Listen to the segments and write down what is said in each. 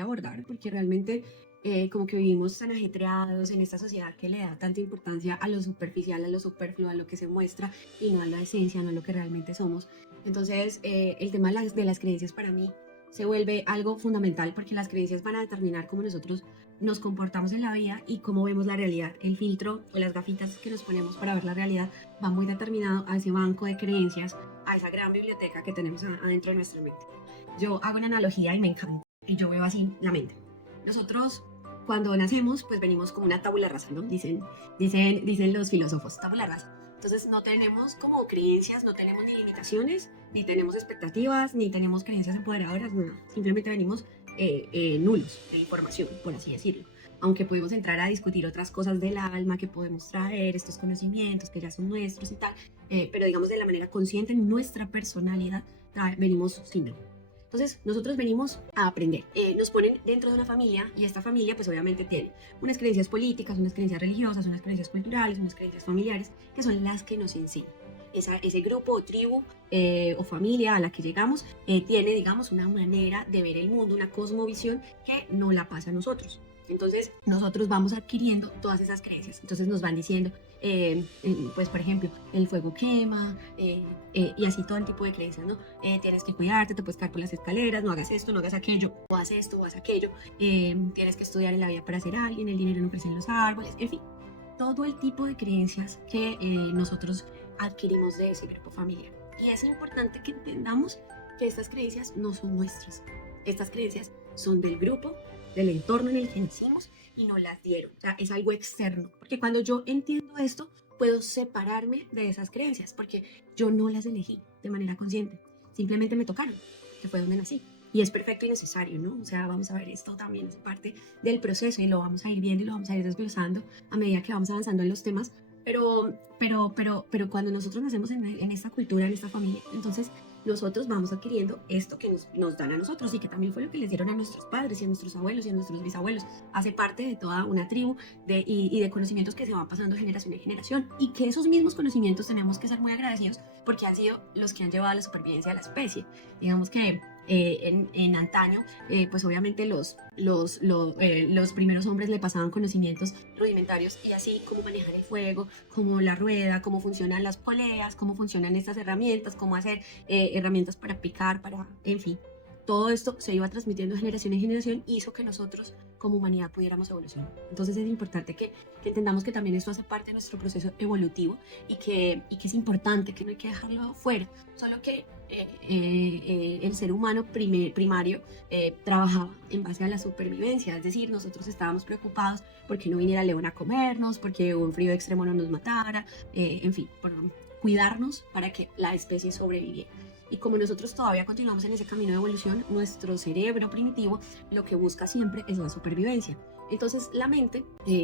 abordar, porque realmente como que vivimos tan ajetreados en esta sociedad que le da tanta importancia a lo superficial, a lo superfluo, a lo que se muestra y no a la esencia, no a lo que realmente somos. Entonces, el tema de las creencias para mí se vuelve algo fundamental porque las creencias van a determinar cómo nosotros nos comportamos en la vida y cómo vemos la realidad. El filtro o las gafitas que nos ponemos para ver la realidad va muy determinado a ese banco de creencias, a esa gran biblioteca que tenemos adentro de nuestra mente. Yo hago una analogía y me encanta, y yo veo así la mente. Nosotros cuando nacemos, pues venimos como una tabula rasa, ¿no? Dicen los filósofos, tabula rasa. Entonces no tenemos como creencias, no tenemos ni limitaciones, ni tenemos expectativas, ni tenemos creencias empoderadoras, nada. Simplemente venimos nulos de información, por así decirlo. Aunque podemos entrar a discutir otras cosas del alma que podemos traer, estos conocimientos que ya son nuestros y tal, pero digamos de la manera consciente, en nuestra personalidad, venimos sin nada. Entonces, nosotros venimos a aprender. Nos ponen dentro de una familia y esta familia, pues obviamente tiene unas creencias políticas, unas creencias religiosas, unas creencias culturales, unas creencias familiares, que son las que nos enseñan. Ese grupo o tribu o familia a la que llegamos tiene, digamos, una manera de ver el mundo, una cosmovisión que no la pasa a nosotros. Entonces, nosotros vamos adquiriendo todas esas creencias. Entonces, nos van diciendo, pues, por ejemplo, el fuego quema, y así todo el tipo de creencias, ¿no? Tienes que cuidarte, te puedes caer por las escaleras, no hagas esto, no hagas aquello, o haz esto, o haz aquello, tienes que estudiar en la vida para ser alguien, el dinero no crece en los árboles, en fin, todo el tipo de creencias que nosotros adquirimos de ese grupo familiar. Y es importante que entendamos que estas creencias no son nuestras. Estas creencias son del grupo, del entorno en el que nacimos y nos las dieron. O sea, es algo externo. Porque cuando yo entiendo esto, puedo separarme de esas creencias porque yo no las elegí de manera consciente. Simplemente me tocaron, que fue donde nací. Y es perfecto y necesario, ¿no? O sea, vamos a ver, esto también es parte del proceso y lo vamos a ir viendo y lo vamos a ir desglosando a medida que vamos avanzando en los temas. Pero cuando nosotros nacemos en esta cultura, en esta familia, entonces nosotros vamos adquiriendo esto que nos dan a nosotros y que también fue lo que les dieron a nuestros padres y a nuestros abuelos y a nuestros bisabuelos. Hace parte de toda una tribu y de conocimientos que se van pasando de generación en generación y que esos mismos conocimientos tenemos que ser muy agradecidos porque han sido los que han llevado a la supervivencia de la especie. Digamos que en antaño, pues obviamente los primeros hombres le pasaban conocimientos rudimentarios y así cómo manejar el fuego, cómo la rueda, cómo funcionan las poleas, cómo funcionan estas herramientas, cómo hacer herramientas para picar, en fin. Todo esto se iba transmitiendo de generación en generación y hizo que nosotros como humanidad pudiéramos evolucionar. Entonces es importante que entendamos que también esto hace parte de nuestro proceso evolutivo y que es importante, que no hay que dejarlo fuera. Solo que el ser humano primario trabajaba en base a la supervivencia, es decir, nosotros estábamos preocupados porque no viniera el león a comernos, porque un frío extremo no nos matara, en fin, por cuidarnos para que la especie sobreviviera. Y como nosotros todavía continuamos en ese camino de evolución, nuestro cerebro primitivo lo que busca siempre es la supervivencia. Entonces la mente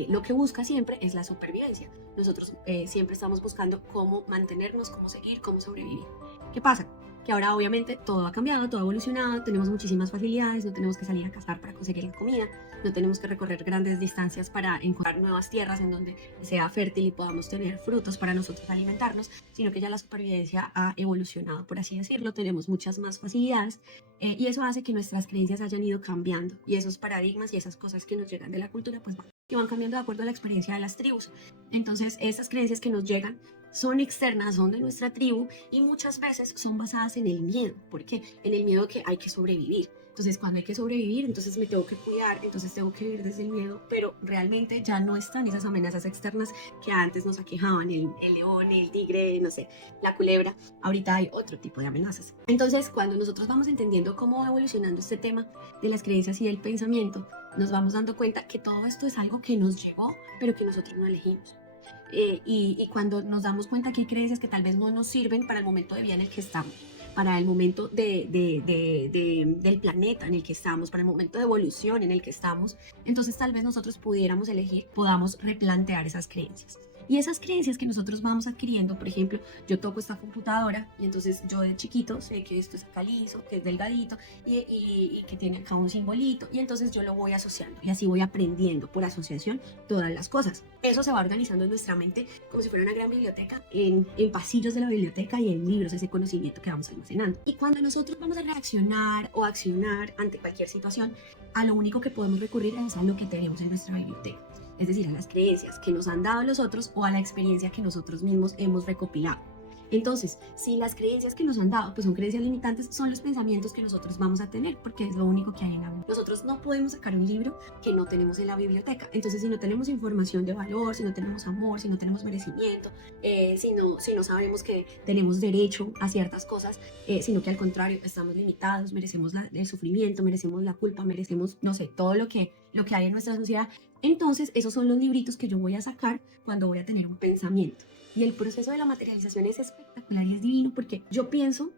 lo que busca siempre es la supervivencia. Nosotros siempre estamos buscando cómo mantenernos, cómo seguir, cómo sobrevivir. ¿Qué pasa? Que ahora obviamente todo ha cambiado, todo ha evolucionado, tenemos muchísimas facilidades, no tenemos que salir a cazar para conseguir la comida, no tenemos que recorrer grandes distancias para encontrar nuevas tierras en donde sea fértil y podamos tener frutos para nosotros alimentarnos, sino que ya la supervivencia ha evolucionado, por así decirlo, tenemos muchas más facilidades y eso hace que nuestras creencias hayan ido cambiando y esos paradigmas y esas cosas que nos llegan de la cultura pues van cambiando de acuerdo a la experiencia de las tribus. Entonces esas creencias que nos llegan son externas, son de nuestra tribu y muchas veces son basadas en el miedo. ¿Por qué? En el miedo que hay que sobrevivir. Entonces, cuando hay que sobrevivir, entonces me tengo que cuidar, entonces tengo que vivir desde el miedo, pero realmente ya no están esas amenazas externas que antes nos aquejaban, el león, el tigre, no sé, la culebra. Ahorita hay otro tipo de amenazas. Entonces, cuando nosotros vamos entendiendo cómo va evolucionando este tema de las creencias y del pensamiento, nos vamos dando cuenta que todo esto es algo que nos llegó, pero que nosotros no elegimos. Y cuando nos damos cuenta que hay creencias que tal vez no nos sirven para el momento de vida en el que estamos, para el momento del planeta en el que estamos, para el momento de evolución en el que estamos, entonces tal vez nosotros pudiéramos elegir, podamos replantear esas creencias. Y esas creencias que nosotros vamos adquiriendo, por ejemplo, yo toco esta computadora y entonces yo de chiquito sé que esto es acá liso, que es delgadito y que tiene acá un simbolito, y entonces yo lo voy asociando y así voy aprendiendo por asociación todas las cosas. Eso se va organizando en nuestra mente como si fuera una gran biblioteca, en pasillos de la biblioteca y en libros, ese conocimiento que vamos almacenando. Y cuando nosotros vamos a reaccionar o accionar ante cualquier situación, a lo único que podemos recurrir es a lo que tenemos en nuestra biblioteca, es decir, a las creencias que nos han dado los otros o a la experiencia que nosotros mismos hemos recopilado. Entonces, si las creencias que nos han dado pues son creencias limitantes, son los pensamientos que nosotros vamos a tener, porque es lo único que hay en la Biblia. Nosotros no podemos sacar un libro que no tenemos en la biblioteca. Entonces, si no tenemos información de valor, si no tenemos amor, si no tenemos merecimiento, si no sabemos que tenemos derecho a ciertas cosas, sino que al contrario estamos limitados, merecemos el sufrimiento, merecemos la culpa, merecemos, no sé, todo lo que hay en nuestra sociedad, entonces esos son los libritos que yo voy a sacar cuando voy a tener un pensamiento. Y el proceso de la materialización es espectacular y es divino, porque yo pienso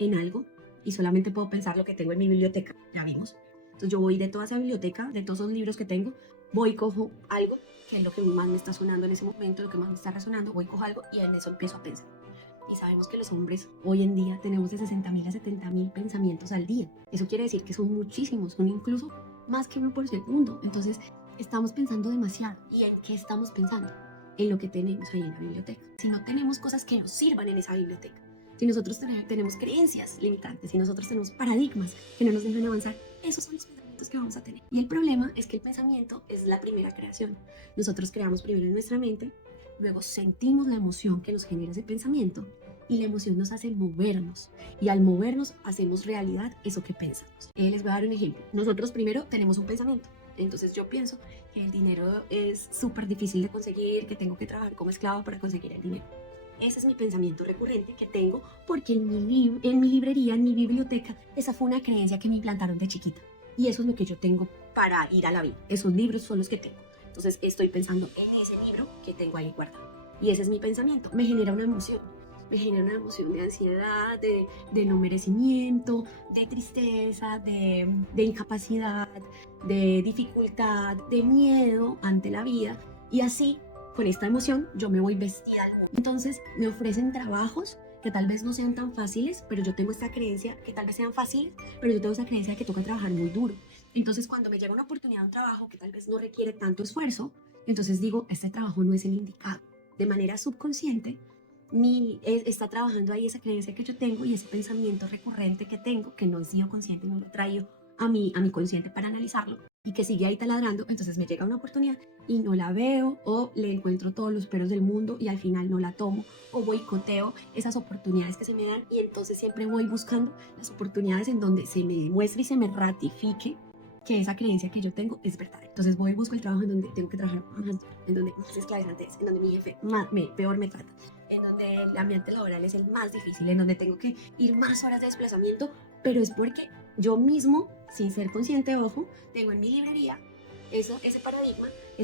en algo y solamente puedo pensar lo que tengo en mi biblioteca, ya vimos. Entonces yo voy de toda esa biblioteca, de todos esos libros que tengo, voy y cojo algo, que es lo que más me está sonando en ese momento, lo que más me está resonando, voy y cojo algo y en eso empiezo a pensar. Y sabemos que los hombres hoy en día tenemos de 60.000 a 70.000 pensamientos al día. Eso quiere decir que son muchísimos, son incluso más que uno por segundo. Entonces estamos pensando demasiado. ¿Y en qué estamos pensando? En lo que tenemos ahí en la biblioteca. Si no tenemos cosas que nos sirvan en esa biblioteca, si nosotros tenemos creencias limitantes, si nosotros tenemos paradigmas que no nos dejan avanzar, esos son los pensamientos que vamos a tener. Y el problema es que el pensamiento es la primera creación. Nosotros creamos primero en nuestra mente, luego sentimos la emoción que nos genera ese pensamiento y la emoción nos hace movernos, y al movernos hacemos realidad eso que pensamos. Les voy a dar un ejemplo. Nosotros primero tenemos un pensamiento. Entonces yo pienso que el dinero es súper difícil de conseguir, que tengo que trabajar como esclavo para conseguir el dinero. Ese es mi pensamiento recurrente que tengo porque en mi librería, en mi biblioteca, esa fue una creencia que me implantaron de chiquita. Y eso es lo que yo tengo para ir a la vida. Esos libros son los que tengo. Entonces estoy pensando en ese libro que tengo ahí guardado. Y ese es mi pensamiento. Me genera una emoción. Me genera una emoción de ansiedad, de no merecimiento, de tristeza, de incapacidad, de dificultad, de miedo ante la vida. Y así, con esta emoción, yo me voy vestida al mundo. Entonces me ofrecen trabajos que tal vez no sean tan fáciles, pero yo tengo esta creencia, que tal vez sean fáciles, pero yo tengo esta creencia de que toca trabajar muy duro. Entonces cuando me llega una oportunidad de un trabajo que tal vez no requiere tanto esfuerzo, entonces digo, este trabajo no es el indicado. De manera subconsciente, está trabajando ahí esa creencia que yo tengo y ese pensamiento recurrente que tengo, que no he sido consciente, no lo he traído a mi consciente para analizarlo, y que sigue ahí taladrando. Entonces me llega una oportunidad y no la veo, o le encuentro todos los peros del mundo y al final no la tomo, o boicoteo esas oportunidades que se me dan, y entonces siempre voy buscando las oportunidades en donde se me demuestre y se me ratifique que esa creencia que yo tengo es verdad. Entonces voy y busco el trabajo en donde tengo que trabajar más, en donde más esclavizante es, en donde mi jefe peor me trata, en donde el ambiente laboral es el más difícil, en donde tengo que ir más horas de desplazamiento, pero es porque yo mismo, sin ser consciente, ojo, tengo en mi librería ese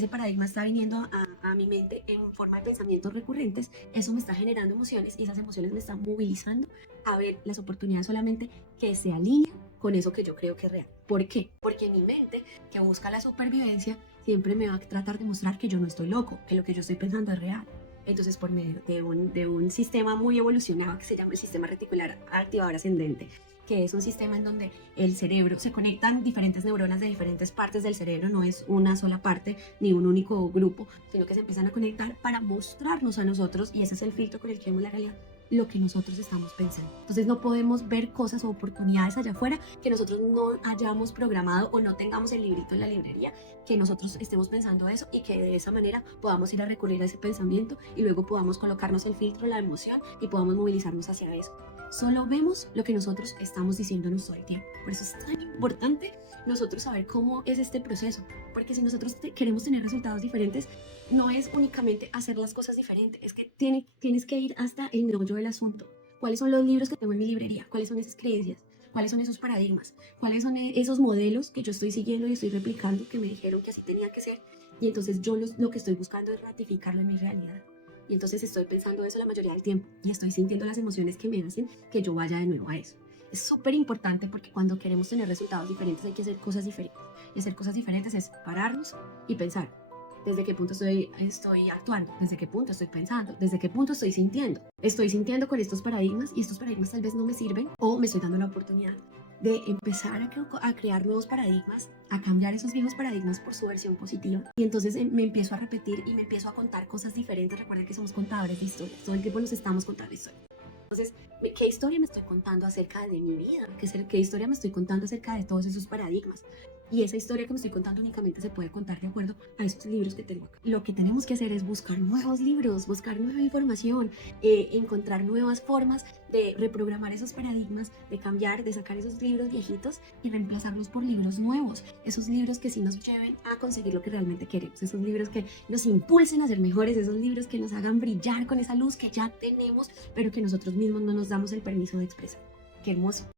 paradigma está viniendo a mi mente en forma de pensamientos recurrentes. Eso me está generando emociones y esas emociones me están movilizando a ver las oportunidades solamente que se alinean con eso que yo creo que es real. ¿Por qué? Porque mi mente, que busca la supervivencia, siempre me va a tratar de mostrar que yo no estoy loco, que lo que yo estoy pensando es real. Entonces, por medio de un sistema muy evolucionado que se llama el sistema reticular activador ascendente, que es un sistema en donde el cerebro, se conectan diferentes neuronas de diferentes partes del cerebro, no es una sola parte ni un único grupo, sino que se empiezan a conectar para mostrarnos a nosotros, y ese es el filtro con el que vemos la realidad, lo que nosotros estamos pensando. Entonces no podemos ver cosas o oportunidades allá afuera que nosotros no hayamos programado o no tengamos el librito en la librería, que nosotros estemos pensando eso y que de esa manera podamos ir a recurrir a ese pensamiento y luego podamos colocarnos el filtro, la emoción, y podamos movilizarnos hacia eso. Solo vemos lo que nosotros estamos diciéndonos todo el tiempo. Por eso es tan importante nosotros saber cómo es este proceso, porque si nosotros queremos tener resultados diferentes, no es únicamente hacer las cosas diferentes, es que tienes que ir hasta el meollo del asunto. ¿Cuáles son los libros que tengo en mi librería? ¿Cuáles son esas creencias? ¿Cuáles son esos paradigmas? ¿Cuáles son esos modelos que yo estoy siguiendo y estoy replicando, que me dijeron que así tenía que ser? Y entonces yo lo que estoy buscando es ratificarlo en mi realidad. Y entonces estoy pensando eso la mayoría del tiempo y estoy sintiendo las emociones que me hacen que yo vaya de nuevo a eso. Es súper importante porque cuando queremos tener resultados diferentes hay que hacer cosas diferentes. Y hacer cosas diferentes es pararnos y pensar, desde qué punto estoy actuando, desde qué punto estoy pensando, desde qué punto estoy sintiendo. Estoy sintiendo con estos paradigmas y estos paradigmas tal vez no me sirven o me estoy dando la oportunidad de empezar a crear nuevos paradigmas, a cambiar esos viejos paradigmas por su versión positiva. Y entonces me empiezo a repetir y me empiezo a contar cosas diferentes. Recuerden que somos contadores de historias, todo el tiempo nos estamos contando historias. Entonces, ¿qué historia me estoy contando acerca de mi vida? ¿Qué historia me estoy contando acerca de todos esos paradigmas? Y esa historia que me estoy contando únicamente se puede contar de acuerdo a esos libros que tengo acá. Lo que tenemos que hacer es buscar nuevos libros, buscar nueva información, encontrar nuevas formas de reprogramar esos paradigmas, de cambiar, de sacar esos libros viejitos y reemplazarlos por libros nuevos. Esos libros que sí nos lleven a conseguir lo que realmente queremos. Esos libros que nos impulsen a ser mejores, esos libros que nos hagan brillar con esa luz que ya tenemos, pero que nosotros mismos no nos damos el permiso de expresar. Qué hermoso.